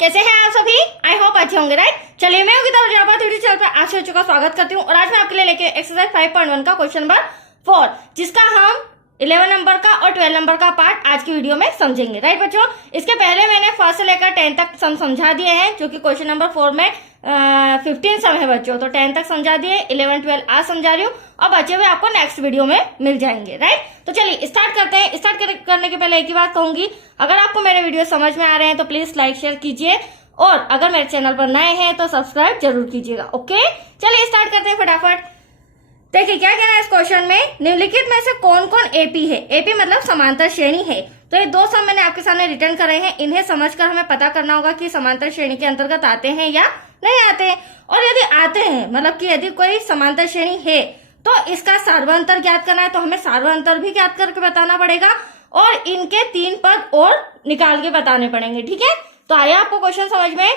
कैसे हैं आप सभी? आई होप अच्छे होंगे, राइट। चलिए मैं होगी चैनल पे आप सभी का स्वागत करती हूँ और आज मैं आपके लिए लेके एक्सरसाइज 5.1 का क्वेश्चन नंबर 4 जिसका हम 11 नंबर का और 12 नंबर का पार्ट आज की वीडियो में समझेंगे, राइट बच्चों। इसके पहले मैंने फर्स्ट से लेकर 10 तक सम समझा दिए हैं, जो कि क्वेश्चन नंबर 4 में 15 सम है बच्चों, तो 10 तक समझा दिए, 11 12 आज समझा रही हूँ और बचे हुए आपको नेक्स्ट वीडियो में मिल जाएंगे, राइट। तो चलिए स्टार्ट करते हैं। स्टार्ट करने के पहले एक ही बात कहूंगी, अगर आपको मेरे वीडियो समझ में आ रहे हैं तो प्लीज लाइक शेयर कीजिए और अगर मेरे चैनल पर नए हैं तो सब्सक्राइब जरूर कीजिएगा, ओके। चलिए स्टार्ट करते हैं फटाफट। देखिए क्या कहना है इस क्वेश्चन में, निम्नलिखित में से कौन कौन एपी है। एपी मतलब समांतर श्रेणी है। तो ये दो सम मैंने आपके सामने रिटर्न करे हैं, इन्हें समझकर हमें पता करना होगा कि समांतर श्रेणी के अंतर्गत आते हैं या नहीं आते हैं। और यदि आते हैं मतलब कि यदि कोई समांतर श्रेणी है तो इसका सार्वंतर ज्ञात करना है, तो हमें सार्वंतर भी ज्ञात करके बताना पड़ेगा और इनके 3 पद और निकाल के बताने पड़ेंगे, ठीक है। तो आया आपको क्वेश्चन समझ में।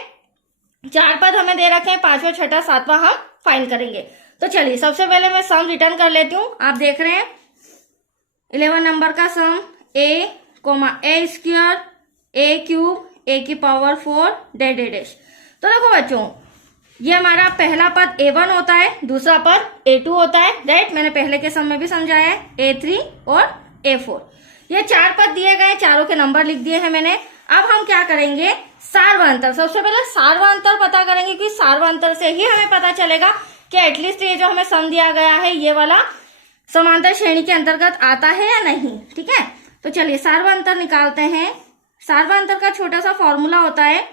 4 पद हमें दे रखे हैं, 5वां 6वां 7वां हम फाइंड करेंगे। तो चलिए सबसे पहले मैं सम रिटर्न कर लेती हूँ। आप देख रहे हैं 11 नंबर का सम a square a cube a की पावर 4 डैश डैश। तो देखो बच्चों, ये हमारा पहला पद a1 होता है, दूसरा पद a2 होता है, राइट। मैंने पहले के सम में भी समझाया है a3 और a4। ये 4 पद दिए गए, चारों के नंबर लिख दिए हैं मैंने। अब हम क्या करेंगे, सार्वंतर। सबसे पहले सार्वंतर पता करेंगे कि सार्वंतर से ही हमें पता चलेगा कि एटलीस्ट ये जो हमें सम दिया गया है ये वाला समांतर श्रेणी के अंतर्गत आता है या नहीं, ठीक है। तो चलिए सार्वंतर निकालते हैं। सार्वंतर का छोटा सा फॉर्मूला होता है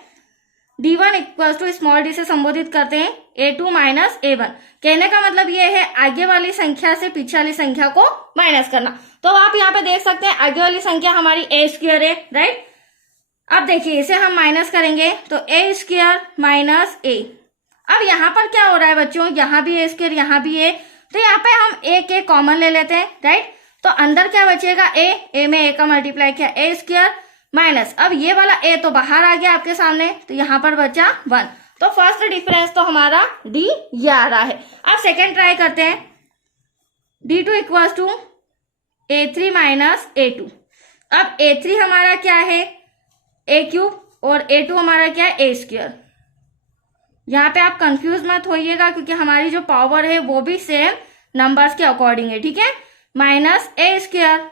d1 equal to small D से संबोधित करते हैं a2 माइनस a1। कहने का मतलब ये है आगे वाली संख्या से पीछे वाली संख्या को माइनस करना। तो आप यहाँ पे देख सकते हैं आगे वाली संख्या हमारी a स्क्वायर है, राइट। अब देखिए इसे हम माइनस करेंगे तो a स्क्वायर माइनस a। अब यहाँ पर क्या हो रहा है बच्चों, यहाँ भी a स्क्वायर यहाँ भी a, तो यहाँ पे हम a के कॉमन ले लेते हैं, राइट। तो अंदर क्या बचेगा, a में a का मल्टीप्लाई किया a स्क्वायर माइनस, अब ये वाला a तो बाहर आ गया आपके सामने, तो यहाँ पर बचा 1। तो फर्स्ट डिफरेंस तो हमारा d ये आ रहा है। अब सेकेंड ट्राई करते हैं, d2 equal to a3 minus a2। अब a3 हमारा क्या है a क्यूब और a2 हमारा क्या है a स्क्वायर। यहाँ पे आप कंफ्यूज मत होइएगा क्योंकि हमारी जो पावर है वो भी सेम नंबर्स के अकॉर्डिंग है, ठीक है, माइनस a स्क्वायर।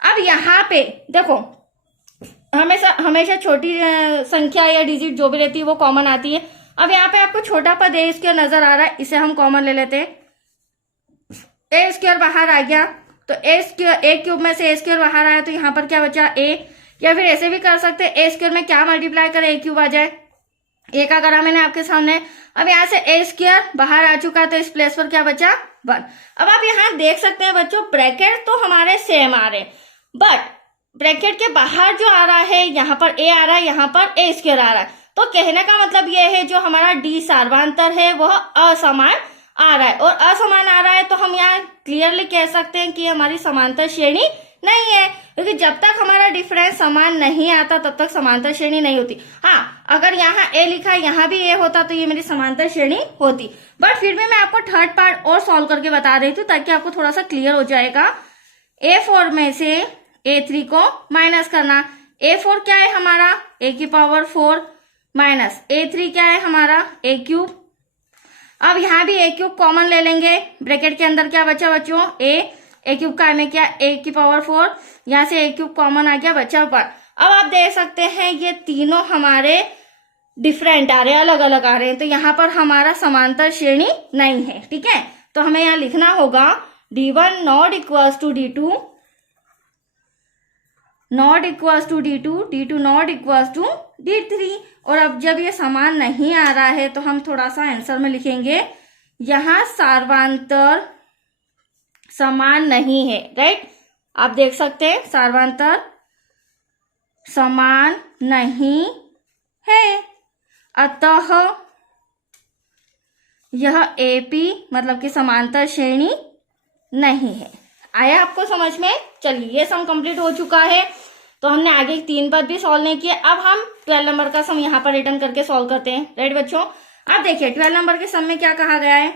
अब यहाँ पे देखो हमेशा छोटी संख्या या डिजिट जो भी रहती है वो कॉमन आती है। अब यहाँ पे आपको छोटा पद a स्क्वायर नजर आ रहा है, इसे हम कॉमन ले लेते हैं। a स्क्वायर बाहर आ गया तो a क्यूब में से a स्क्वायर बाहर आया तो यहाँ पर क्या बचा a, या फिर ऐसे भी कर सकते हैं a स्क्वायर में क्या मल्टीप्लाई करे a क्यूब आ जाए, a का करा मैंने आपके सामने। अब यहाँ से a स्क्वायर बाहर आ चुका तो इस प्लेस पर क्या बचा 1। अब आप यहाँ देख सकते हैं बच्चों ब्रैकेट तो हमारे सेम आ रहे हैं, बट ब्रैकेट के बाहर जो आ रहा है यहाँ पर a आ रहा है, यहाँ पर a स्क्वायर आ रहा है। तो कहने का मतलब ये है जो हमारा d सार्वंतर है वह असमान आ रहा है, और असमान आ रहा है तो हम यहाँ क्लियरली कह सकते हैं कि हमारी समांतर श्रेणी नहीं है, क्योंकि जब तक हमारा डिफरेंस समान नहीं आता तब तक समांतर श्रेणी नहीं होती। हाँ, अगर यहाँ a लिखा है यहाँ भी a होता तो ये मेरी समांतर श्रेणी होती, बट फिर भी मैं आपको थर्ड पार्ट और सॉल्व करके बता रही थी ताकि आपको थोड़ा सा क्लियर हो जाएगा। a4 में से a3 को माइनस करना। a4 क्या है हमारा a की पावर 4 माइनस a3 क्या है हमारा a क्यूब। अब यहाँ भी a क्यूब कॉमन ले लेंगे, ब्रैकेट के अंदर क्या बचा बच्चों a क्यूब का में क्या a की पावर 4, यहाँ से a क्यूब कॉमन आ गया बचा 1। अब आप देख सकते हैं ये तीनों हमारे डिफरेंट आ रहे हैं, अलग अलग आ रहे हैं, तो यहाँ पर हमारा समांतर श्रेणी नहीं है, ठीक है। तो हमें यहाँ लिखना होगा d1 not equals to d2 not equals to d2, d2 not equals to d3। और अब जब ये समान नहीं आ रहा है तो हम थोड़ा सा आंसर में लिखेंगे यहाँ सार्वंतर समान नहीं है, राइट। आप देख सकते हैं सार्वंतर समान नहीं है, अतः यह एपी मतलब कि समांतर श्रेणी नहीं है। आया आपको समझ में। चलिए ये सम कंप्लीट हो चुका है, तो हमने आगे 3 पद भी सॉल्व नहीं किए। अब हम 12 नंबर का सम यहाँ पर रिटर्न करके सॉल्व करते हैं, राइट बच्चों। अब देखिए 12 नंबर के सम में क्या कहा गया है,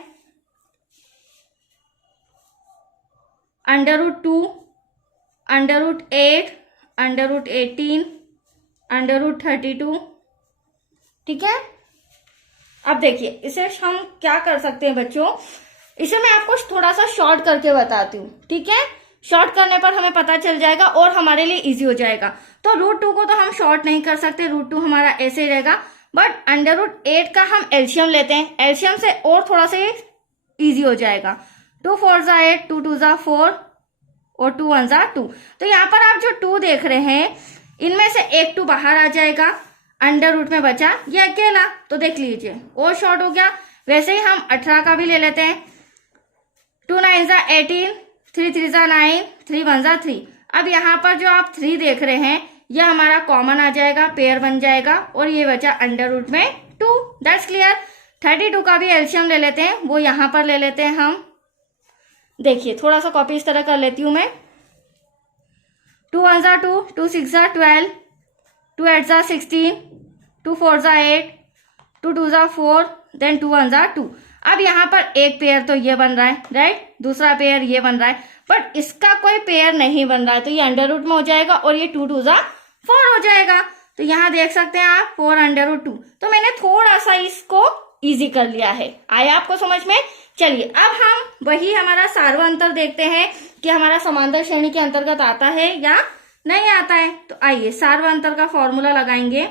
√2 √8 √18 √32 ठीक है। अब देखिए इसे हम क्या कर सकते हैं बच्चों, इसे मैं आपको थोड़ा सा शॉर्ट करके बताती हूँ, ठीक है। शॉर्ट करने पर हमें पता चल जाएगा और हमारे लिए इजी हो जाएगा। तो √2 को तो हम शॉर्ट नहीं कर सकते, √2 हमारा ऐसे ही रहेगा, बट √8 का हम एलसीएम लेते हैं, एलसीएम से और थोड़ा सा इजी हो जाएगा। 2 4 जा 8, 2 2 जा 4 और 2 1 जा 2। तो यहाँ पर आप जो 2 देख रहे हैं इनमें से एक 2 बाहर आ जाएगा, √, में बचा ये अकेला, तो देख लीजिए और शॉर्ट हो गया। वैसे ही हम 18 का भी ले लेते हैं, 2 9 जा 18, 3 3 जा 9, 3 1 जा 3। अब यहाँ पर जो आप 3 देख रहे हैं यह हमारा कॉमन आ जाएगा, पेयर बन जाएगा और ये बचा √, में 2। That's clear. 32 का भी एलसीएम ले लेते हैं, वो यहाँ पर ले लेते हैं हम। देखिए थोड़ा सा कॉपी इस तरह कर लेती हूं मैं। 2 1 जा 2, 2 6 जा 12, 2 8 जा 16, 2 4 जा 8, 2 2 जा 4, देन 2 1 जा 2। अब यहाँ पर एक पेयर तो ये बन रहा है, राइट, दूसरा पेयर ये बन रहा है, बट इसका कोई पेयर नहीं बन रहा है, तो ये √, में हो जाएगा और ये 2 2 जा 4 हो जाएगा। तो यहाँ देख सकते हैं आप 4 √2। तो मैंने थोड़ा सा इसको इजी कर लिया है। आया आपको समझ में? चलिए अब हम वही हमारा सार्वअंतर देखते हैं कि हमारा समांतर श्रेणी के अंतर्गत आता है या नहीं आता है। तो आइए सार्वअंतर का फॉर्मूला लगाएंगे।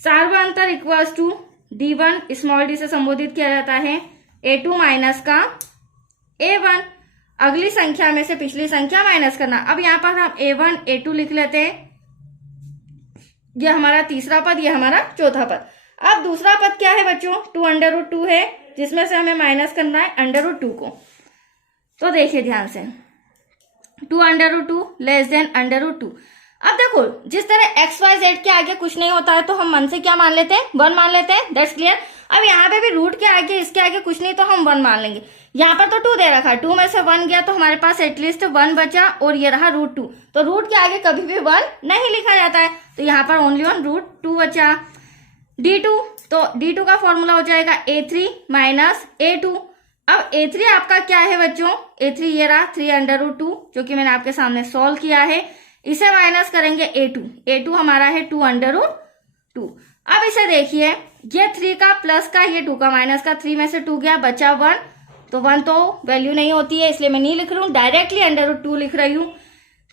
सार्वअंतर equals to D1 small d से संबोधित किया जाता है A2 माइनस का A1, अगली संख्या में से पिछली संख्या माइनस करना। अब यहाँ पर हम A1 A2 लिख लेते हैं, यह हमारा तीसरा पद, यह हमारा चौथा पद। अब दूसरा पद क्या है बच्चों, 2 √2 है, जिसमें से हमें माइनस करना है √2 को। तो देखिए ध्यान से, 2 √2 लेस देन √2। अब देखो जिस तरह x y z के आगे कुछ नहीं होता है तो हम मन से क्या मान लेते हैं, 1 मान लेते हैं। That's clear. अब यहाँ पे भी रूट के आगे, इसके आगे कुछ नहीं तो हम 1 मान लेंगे। यहाँ पर तो 2 दे रखा है, 2 में से 1 गया तो हमारे पास एटलीस्ट 1 बचा और ये रहा √2। तो रूट के आगे कभी भी 1 नहीं लिखा जाता है, तो यहाँ पर ओनली वन √2 बचा। D2, तो D2 का फॉर्मूला हो जाएगा A3 माइनस A2। अब A3 आपका क्या है बच्चों, A3 ये रहा 3 √2, जो कि मैंने आपके सामने सॉल्व किया है। इसे माइनस करेंगे A2, A2 हमारा है 2 √2। अब इसे देखिए, ये 3 का प्लस का, ये 2 का माइनस का, 3 में से 2 गया, बचा 1। तो 1 तो वैल्यू नहीं होती है, इसलिए मैं नहीं लिख रही हूँ, डायरेक्टली √2 लिख रही हूँ।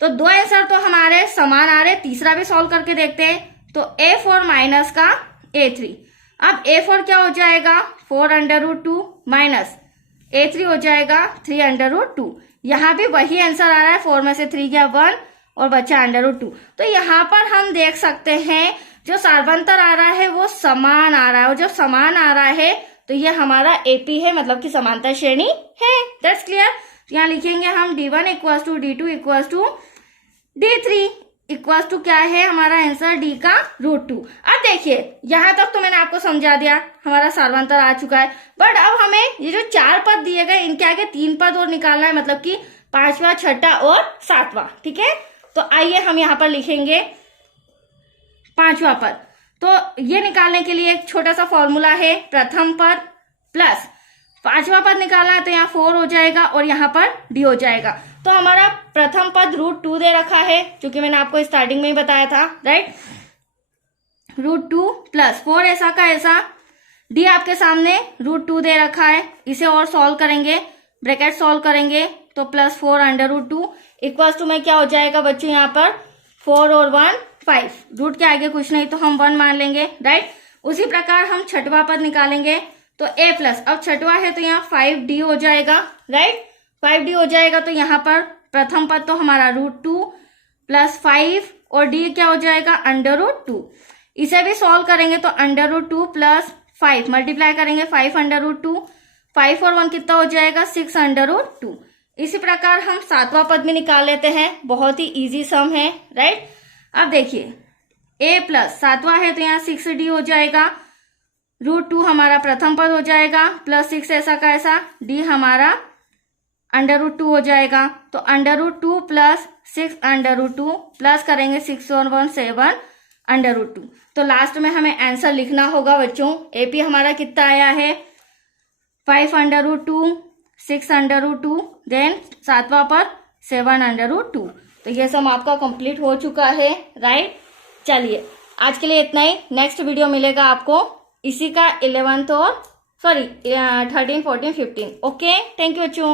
तो 2 आंसर तो हमारे समान आ रहे। तीसरा भी सॉल्व करके देखते हैं। तो A4 माइनस का A3। अब A4 क्या हो जाएगा, 4 √2 माइनस A3 हो जाएगा 3 √2। यहाँ भी वही आंसर आ रहा है, 4 में से 3 गया 1 और बचा √2। तो यहाँ पर हम देख सकते हैं जो सार्वंतर आ रहा है वो समान आ रहा है, और जो समान आ रहा है तो ये हमारा AP है, मतलब कि समांतर श्रेणी है। That's clear. यहाँ लिखेंगे हम D1 equals to D2 equals to D3 equals to क्या है हमारा आंसर, D का √2। अब देखिए यहां तक तो मैंने आपको समझा दिया, हमारा सार्वंतर आ चुका है। बट अब हमें ये जो 4 पद दिए गए इनके आगे 3 पद और निकालना है, मतलब कि 5वां, 6ठा और 7वां। ठीक है, तो आइए हम यहाँ पर लिखेंगे 5वां पद। तो ये निकालने के लिए एक छोटा सा फॉर्मूला है, प्रथम पद प्लस 5वां पद निकालना है, तो यहाँ 4 हो जाएगा और यहाँ पर D हो जाएगा। तो हमारा प्रथम पद √2 दे रखा है, जो कि मैंने आपको स्टार्टिंग में ही बताया था, राइट। √2 प्लस 4 ऐसा का ऐसा, D आपके सामने √2 दे रखा है। इसे और सॉल्व करेंगे, ब्रैकेट सॉल्व करेंगे तो प्लस 4 √2 इक्वल्स टू में क्या हो जाएगा बच्चों, यहाँ पर 4 और 1 5। रूट के आगे कुछ नहीं तो हम 1 मान लेंगे, राइट। उसी प्रकार हम 6वां पद निकालेंगे तो A प्लस, अब 6वां है तो यहाँ 5D हो जाएगा, राइट। 5D हो जाएगा तो यहाँ पर प्रथम पद तो हमारा √2 प्लस 5 और D क्या हो जाएगा, √2। इसे भी सॉल्व करेंगे तो √2 प्लस 5 मल्टीप्लाई करेंगे 5 √2, 5 और 1 कितना हो जाएगा, 6 √2। इसी प्रकार हम 7वां पद भी निकाल लेते हैं, बहुत ही इजी सम है, राइट। अब देखिए A प्लस 7वां है तो यहाँ 6D हो जाएगा, √2 हमारा प्रथम पद हो जाएगा, प्लस 6 ऐसा का ऐसा, D हमारा √2 हो जाएगा। तो √2 प्लस 6 √2 प्लस करेंगे 6 और 1 7 √2। तो लास्ट में हमें आंसर लिखना होगा बच्चों। AP हमारा कितना आया है, 5 √2, 6 √2, देन 7वां पर 7 √2। तो ये सम आपका कंप्लीट हो चुका है, राइट। चलिए आज के लिए इतना ही। नेक्स्ट वीडियो मिलेगा आपको इसी का 11th और 13, 14, 15। ओके, थैंक यू बच्चों।